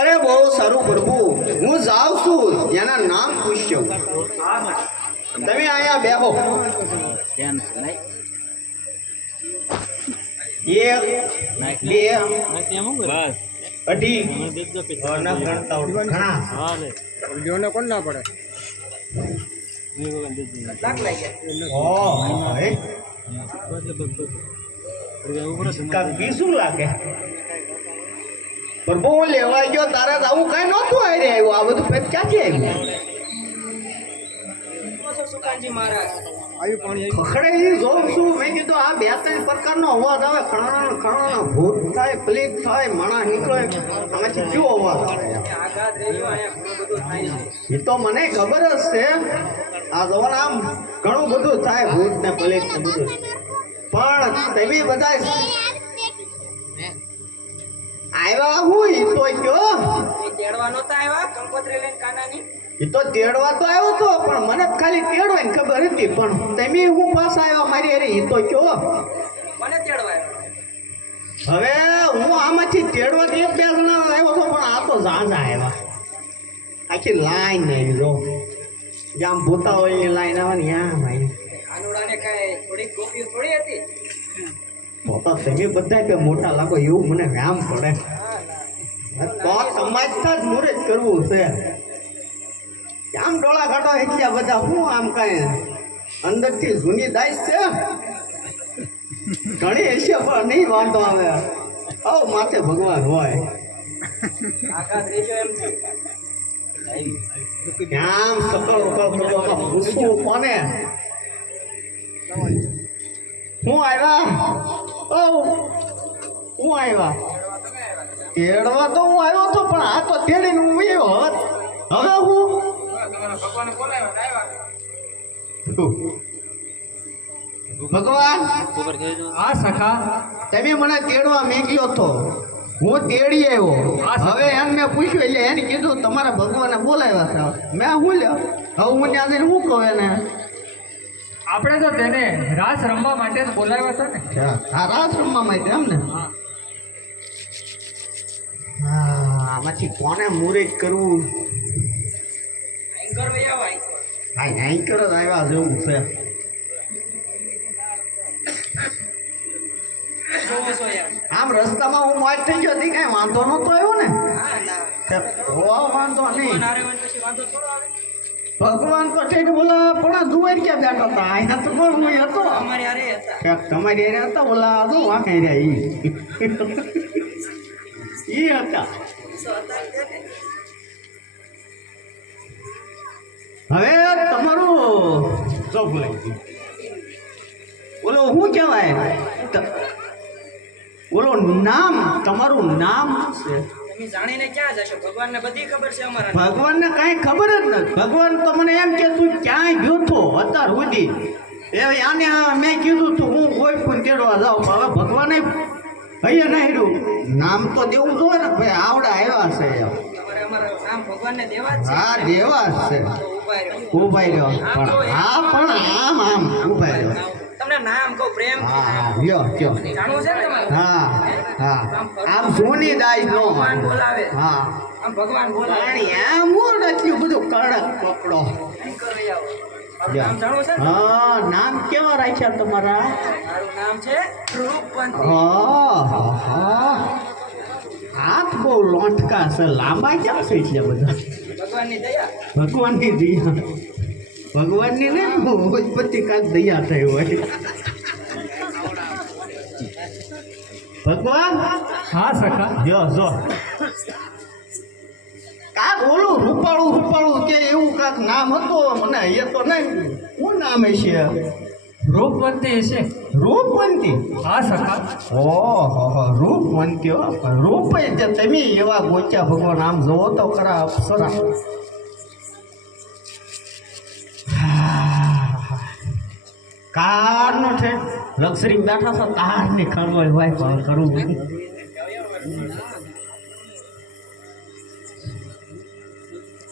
અરે બહુ સારું પ્રભુ. હું જાઉં છું. એના નામ પૂછ્યો તમે અહીંયા બેહો. એક બે અઢી. ઘણા કોણ ના પડે? કાંઈક બીજું લાગે પણ બહુ લેવા ગયો તારે તો આવું કઈ નહોતું આવી રહ્યું આ બધું પેટ ક્યાંથી આવ્યું આવ્યું ખખડે જોઉં છું મેં કીધું આ બે ત્રણ પ્રકારનો અવાજ આવે ખણાનો ખણાનો ભૂત થાય પ્લીક થાય મણા નીકળે આમાંથી કયો અવાજ આવે એ તો મને ખબર જ છે આ જોવાને આમ ઘણું બધું થાય ભૂત ને પ્લેટ ને બધું પણ તમે બધા આવ્યા હું? ઈ તો કયો? એ તો તેડવા તો આવ્યો તો પણ મને ખાલી તેડવાની ખબર હતી. પણ તમે હું પાસ આવ્યા મારી અરે એ તો કયો? હવે હું આમાંથી તેડવા એક બે જણા આવ્યો તો પણ આ તો ઝાઝા આવ્યા. આખી લાઈન આવી જો. જ્યાં ભૂતા હોય એ લાઈન આવે ને ત્યાં આવી મોટા તમે બધા કે મોટા લાગો એવું મને વ્યામ પડે. તો સમાજતા જ મુરે કરવું છે. આમ ડોળા ઘાટો હેચ્યા બધા? હું આમ કાંઈ અંદરથી જૂની દાઈશ છે? ઘણી હશે પણ નહીં વાંધો આવે. ઓ માથે ભગવાન હોય. આમ સકળ ઉકળ કોને? હું આવ્યા ઓ હું આવ્યા તેડવા તો હું આવ્યો હતો પણ આ તો તેડીને હું વયો હોત. હવે હું? ભગવાન આ હા સખા તમે મને તેડવા મેગ્યો તો હું તેડી આવ્યો. હવે એમને પૂછ્યું એટલે એને કીધું તમારા ભગવાને બોલાવ્યા હતા. મેં શું લ્યો? હવે હું ત્યાં જઈને શું કહું એને? આપણે તો તેને રાસ રમવા માટે જ બોલાવ્યા છે ને. હા રાસ રમવા માટે એમ ને? આમાંથી કોને મુહૂર્ત કરવું? હા એન્કર જ આવ્યા જેવું છે. આમ રસ્તામાં હું મોજ થઈ ગયો હતી કઈ વાંધો નતો આવ્યો ને? વાંધો નહીં. ભગવાન તો ઠેઠ બોલા પણ દુવાર ક્યાં બેઠો હતા અહીંયા તો કોણ હું હતો? ક્યાંક તમારી એરિયા હતા બોલા તો વાંકે રહ્યા ઈ? ઈ હતા. હવે તમારું જો ભૂલાઈ ઓલો શું કહેવાય? ઓલો નામ તમારું નામ શું છે જાણીને ક્યાં જશો? ભગવાનને બધી ખબર છે અમારા ભગવાનને કાંઈ ખબર જ નથી. ભગવાન તો મને એમ કે તું ક્યાંય ગયો તો અત્યાર સુધી? એ આને મેં કીધું તું હું કોઈ પણ તેડવા જાઉં હવે ભગવાને ભાઈએ નહીં નામ તો દેવું જોઈએ ને ભાઈ આવડા આવ્યા છે હા દેવા છે. ઊભા ઉભાઈ રહ્યો પણ હા પણ આમ આમ ઉભાઈ રહ્યો નામ કહું પ્રેમ હા હા લ્યો લ્યો. જાણવું છે ને તમારે? હા હા? આમ સોની દાઈ નો ભગવાન બોલાવે. હા. આમ ભગવાન બોલાવે. પણ હું એટલું બધું કડક પકડો અહીં કરી આવો. મારું નામ હા કેવા રાખ્યા તમારા? મારું નામ છે રૂપવંતી. હા હા હાથ બહુ લોટકા છે લાંબા ક્યાં છે એટલે બધા? ભગવાનની દયા. ભગવાનની દયા. ભગવાનની ને ઉત્પત્તિ કાંક દયા થઈ હોય. ભગવાન? હા સખા. જો જો. કાક ઓલું રૂપાળું રૂપાળું કે એવું કાક નામ હતું? મને એ તો નહીં. શું નામ છે? રૂપવંતી છે રૂપવંતી? હા સખા. ઓહો રૂપવંતી રૂપ તમે એવા ગોચ્યા ભગવાન. આમ જોવો તો ખરા અપ્સરા. કારનો છે. લક્ઝરી બેઠા છો કારની ખરવાય હોય પણ કરવું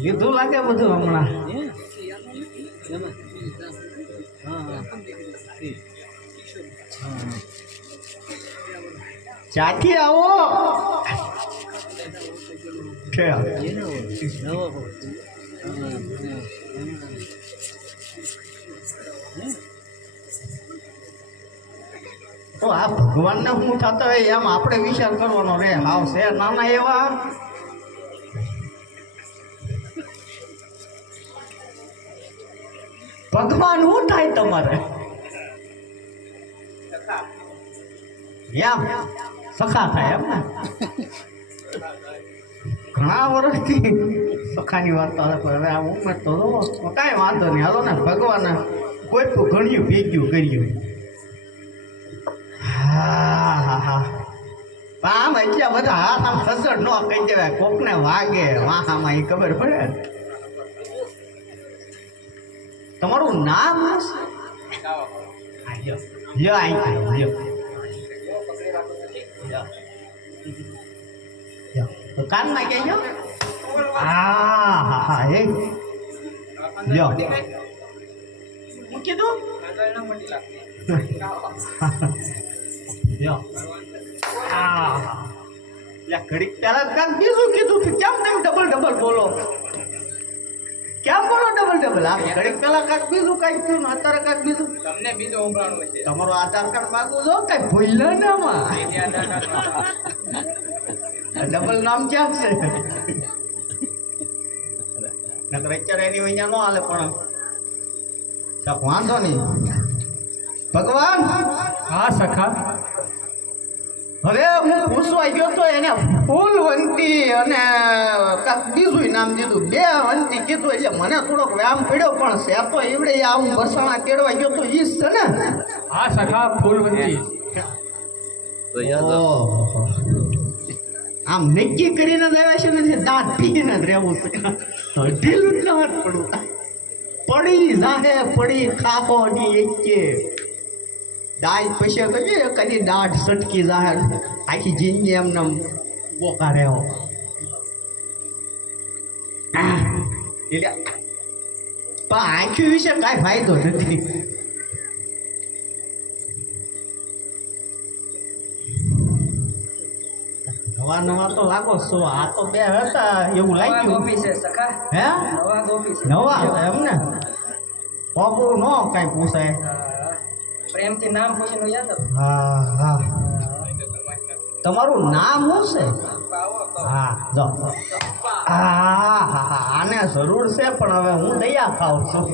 લીધું લાગે બધું હમણાં. ચાથી આવો. છે. તો આ ભગવાનને શું થતો હોય એમ આપણે વિચાર કરવાનો રે. છે નાના એવા. ભગવાન શું થાય તમારે? એમ સખા થાય એમ ને? ઘણા વર્ષથી સખાની વાત આવે હવે આ ઉમેર તો કાંઈ વાંધો નહીં. હાલો ને, ભગવાને કોઈ તો ઘણ્યું ભેગ્યું કર્યું. હા હા હા પણ આમ એટલા બધા હાથ આમ સસડ ન કહી દેવાય કોકને વાગે વાહામાં એ ખબર પડે તમારું નામ શું છે? આ લ્યો. લ્યો અહીં ખાઓ, લ્યો. લ્યો. લ્યો. તો કાનમાં કહેજો હા હા હા એ લ્યો હું કીધું લ્યો હા લ્યા ઘડીક પહેલા કાંઈક બીજું કીધું તું કેમ તમે ડબલ ડબલ બોલો? કેમ બોલો ડબલ ડબલ આ ઘડીક પહેલા કાંઈક બીજું કાંઈક થયું ને અત્યારે કાંઈક બીજું. તમને બીજું ઉમરાણું છે તમારો આધાર કાર્ડ માગું છો કાંઈ ભૂલ્યો ને આમાં ડબલ નામ ક્યાં છે? નકર અત્યારે એની અહીંયા નો હાલે પણ. વાંધો નહીં. ભગવાન! હા સખા. હવે હું પૂછવા ગયો તો એને ફૂલવંતી અને કાંક બીજું નામ દીધું. બે વંતી કીધું એટલે મને થોડોક વ્યાયામ પડ્યો પણ છે તો એવડે આ હું બસાણા તેડવા ગયો તો ઈ છે ને. હા સખા ફૂલ વંતી આમ નક્કી કરીને જ આવ્યા છે ને દાંત પીને જ રહેવું છે. ઢીલું જ ન પડવું. પડી જાહે પડી ખાખો ની એકે. દાંત પછી કહીએ કદી દાઢ સટકી જાહેર આખી જિંદગી એમને બોકા રહ્યો. એટલે પણ આંખ્યું વિશે કાંઈ ફાયદો નથી. નવા નવા તો લાગો છો. આ તો બે હતા એવું લાગ્યું. ગોપી છે સખા. હે? નવા ગોપી નવા એમ ને નો કઈ પૂછાય. પ્રેમથી નામ પૂછીને યાદ. હા હા. તમારું નામ શું છે? હા જો. હા હા આને જરૂર છે પણ હવે હું દયા ખાઉં છું.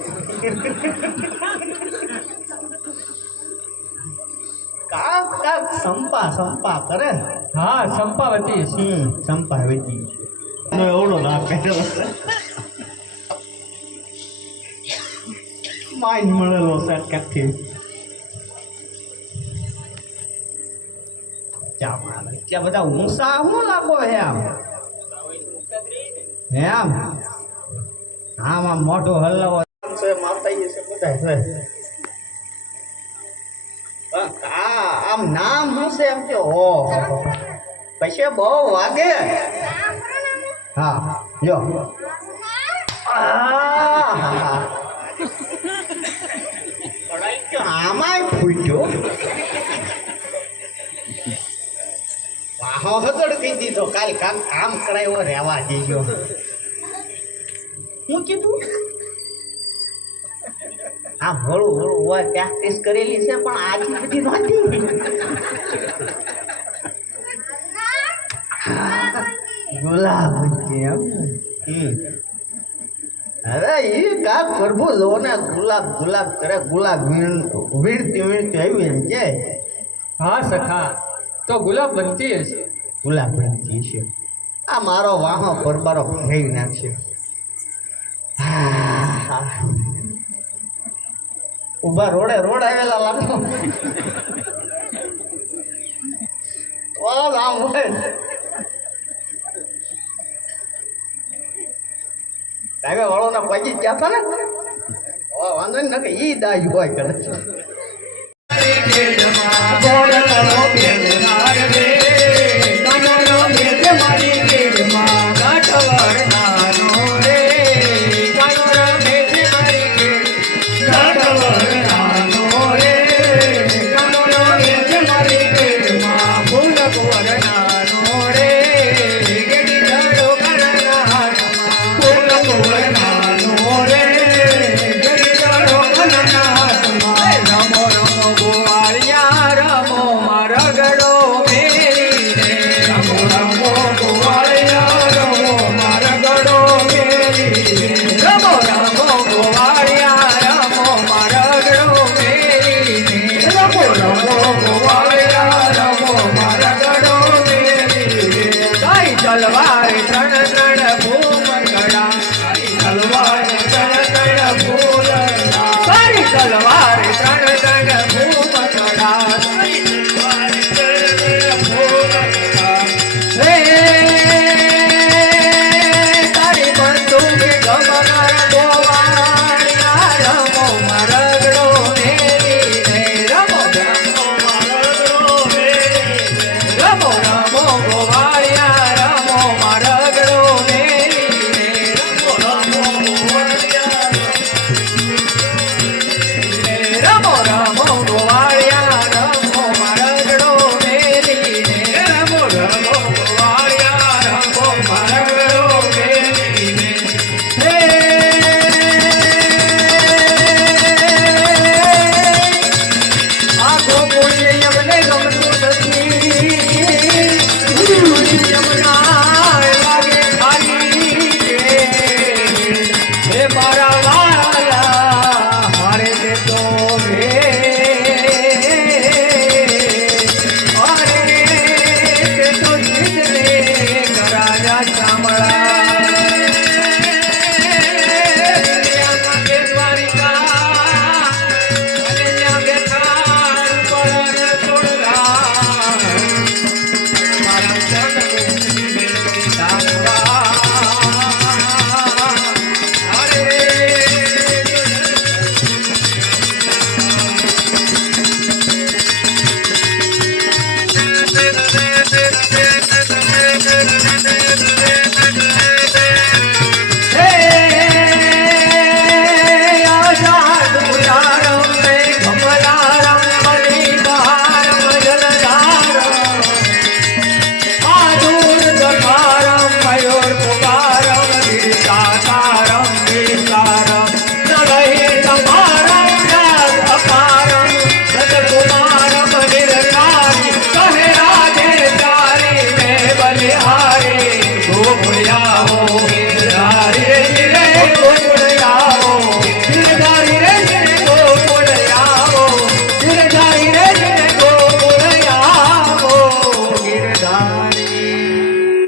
કાક કાક સંપા સંપા કરે. હા સંપાવતી હમ સંપા વેચી નો એવડો ના કર્યો. માઇન મળેલો છે ક્યાંકથી ચા બધા ઊંસા શું લાગો એમ એમ આમ? આમ મોટો હલાવો છે માતાજી છે બધા છે આમ નામ શું છે એમ કે હો પછી બહુ વાગે. હા જો આમાંય ફૂટ્યો. વાહો હગડ કહી દીધો, કાલ કામ કામ કરાયો, રહેવા દેજો. હું કીધું, આ હળું હળું હોય પ્રેક્ટિસ કરેલી છે, પણ આજ બધી નહોતી ગુલાબ અરે હવે એ કા પ્રભુ લો ને, ગુલાબ ગુલાબ કરે, ગુલાબ વીણ, વીણતી વીણતી આવ્યું એમ કે. હા, સખા. તો ગુલાબ બનતી હશે. ભૂલાભાઈ જી છે. આ મારો વાહો પરબારો ભેવી નાખ્યો ઊભા રોડે રોડ આવેલા લાગો. આમ હોય. ડાયવે વાળોના પગી ગયા હતા ને? વાંધો ને કે ઈ દાજ હોય કરે